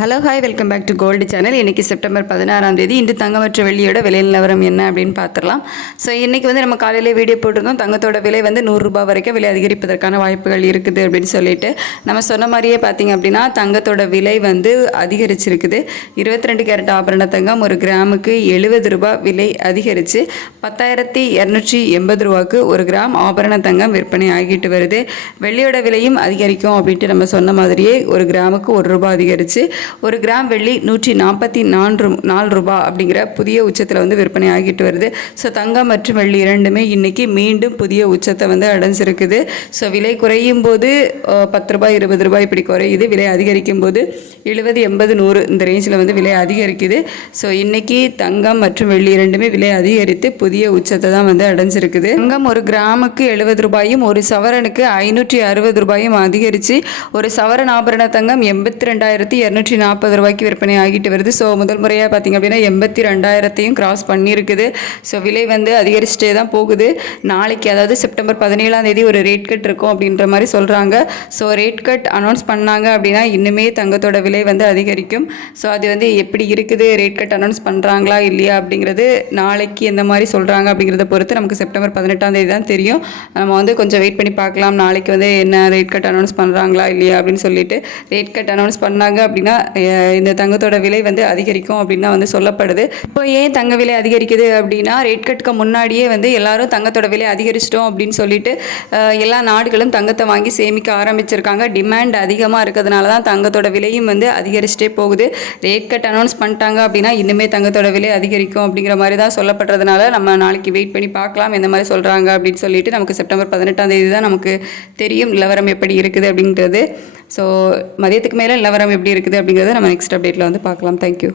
Hello hi welcome back to gold channel. இன்றைக்கி September 16 இன்று தங்கம் மற்றும் வெள்ளியோட விலை நிலவரம் என்ன அப்படின்னு பார்த்துடலாம். ஸோ இன்றைக்கி நம்ம காலையிலே வீடியோ போட்டிருந்தோம். தங்கத்தோட விலை ₹100 வரைக்கும் விலை அதிகரிப்பதற்கான வாய்ப்புகள் இருக்குது அப்படின்னு சொல்லிட்டு நம்ம சொன்ன மாதிரியே பார்த்திங்க அப்படின்னா தங்கத்தோட விலை அதிகரிச்சிருக்குது. 22 கேரட் ஆபரண தங்கம் ஒரு கிராமுக்கு ₹70 விலை அதிகரித்து ₹10,280 ஒரு கிராம் ஆபரண தங்கம் விற்பனை ஆகிட்டு வருது. வெள்ளியோட விலையும் அதிகரிக்கும் அப்படின்ட்டு நம்ம சொன்ன மாதிரியே ஒரு கிராமுக்கு ₹1 அதிகரித்து ஒரு கிராம் வெள்ளி ₹144 அப்படிங்கிற புதிய உச்சத்தில் விற்பனை ஆகிட்டு வருது. ஸோ தங்கம் மற்றும் வெள்ளி இரண்டுமே இன்றைக்கி மீண்டும் புதிய உச்சத்தை அடைஞ்சிருக்குது. ஸோ விலை குறையும் போது ₹10 ₹20 இப்படி குறையுது. விலை அதிகரிக்கும் போது 70 80 100 இந்த ரேஞ்சில் விலை அதிகரிக்குது. ஸோ இன்றைக்கி தங்கம் மற்றும் வெள்ளி இரண்டுமே விலை அதிகரித்து புதிய உச்சத்தை தான் அடைஞ்சிருக்குது. தங்கம் ஒரு கிராமுக்கு ₹70 ஒரு சவரனுக்கு ₹560 அதிகரித்து ஒரு சவரன் ஆபரண தங்கம் ₹82,240 விற்பனை ஆகிட்டு வருது. ஸோ முதல் முறையாக பார்த்திங்க அப்படின்னா 82,000 கிராஸ் பண்ணியிருக்குது. ஸோ விலை அதிகரிச்சுட்டே தான் போகுது. நாளைக்கு அதாவது செப்டம்பர் 17 ஒரு ரேட் கட் இருக்கும் அப்படின்ற மாதிரி சொல்கிறாங்க. ஸோ ரேட் கட் அனௌன்ஸ் பண்ணாங்க அப்படின்னா இன்னுமே தங்கத்தோட விலை அதிகரிக்கும். ஸோ அது எப்படி இருக்குது, ரேட் கட் அனௌன்ஸ் பண்ணுறாங்களா இல்லையா அப்படிங்கிறது நாளைக்கு எந்த மாதிரி சொல்கிறாங்க அப்படிங்கிறத பொறுத்து நமக்கு செப்டம்பர் 18 தான் தெரியும். நம்ம கொஞ்சம் வெயிட் பண்ணி பார்க்கலாம். நாளைக்கு என்ன ரேட் கட் அனௌன்ஸ் பண்ணுறாங்களா இல்லையா அப்படின்னு சொல்லிட்டு ரேட் கட் அனௌன்ஸ் பண்ணாங்க அப்படின்னா இந்த தங்கத்தோட விலை அதிகரிக்கும் அப்படின்னு சொல்லப்படுது. இப்போ ஏன் தங்க விலை அதிகரிக்குது அப்படின்னா ரேட் கட்டுக்கு முன்னாடியே எல்லாரும் தங்கத்தோட விலை அதிகரிச்சிட்டோம் அப்படின்னு சொல்லிட்டு எல்லா நாடுகளும் தங்கத்தை வாங்கி சேமிக்க ஆரம்பிச்சிருக்காங்க. டிமாண்ட் அதிகமாக இருக்கிறதுனால தான் தங்கத்தோட விலையும் அதிகரிச்சுட்டே போகுது. ரேட் கட் அனௌன்ஸ் பண்ணிட்டாங்க அப்படின்னா இன்னுமே தங்கத்தோட விலை அதிகரிக்கும் அப்படிங்கிற மாதிரி தான் சொல்லப்படுறதுனால நம்ம நாளைக்கு வெயிட் பண்ணி பார்க்கலாம் எந்த மாதிரி சொல்கிறாங்க அப்படின்னு சொல்லிட்டு நமக்கு செப்டம்பர் 18 தான் நமக்கு தெரியும் நிலவரம் எப்படி இருக்குது அப்படிங்கிறது. ஸோ மதியத்துக்கு மேலே நிலவரம் எப்படி இருக்குது அப்படிங்கிறத நம்ம நெக்ஸ்ட் அப்டேட்டில் பார்க்கலாம். தேங்க்யூ.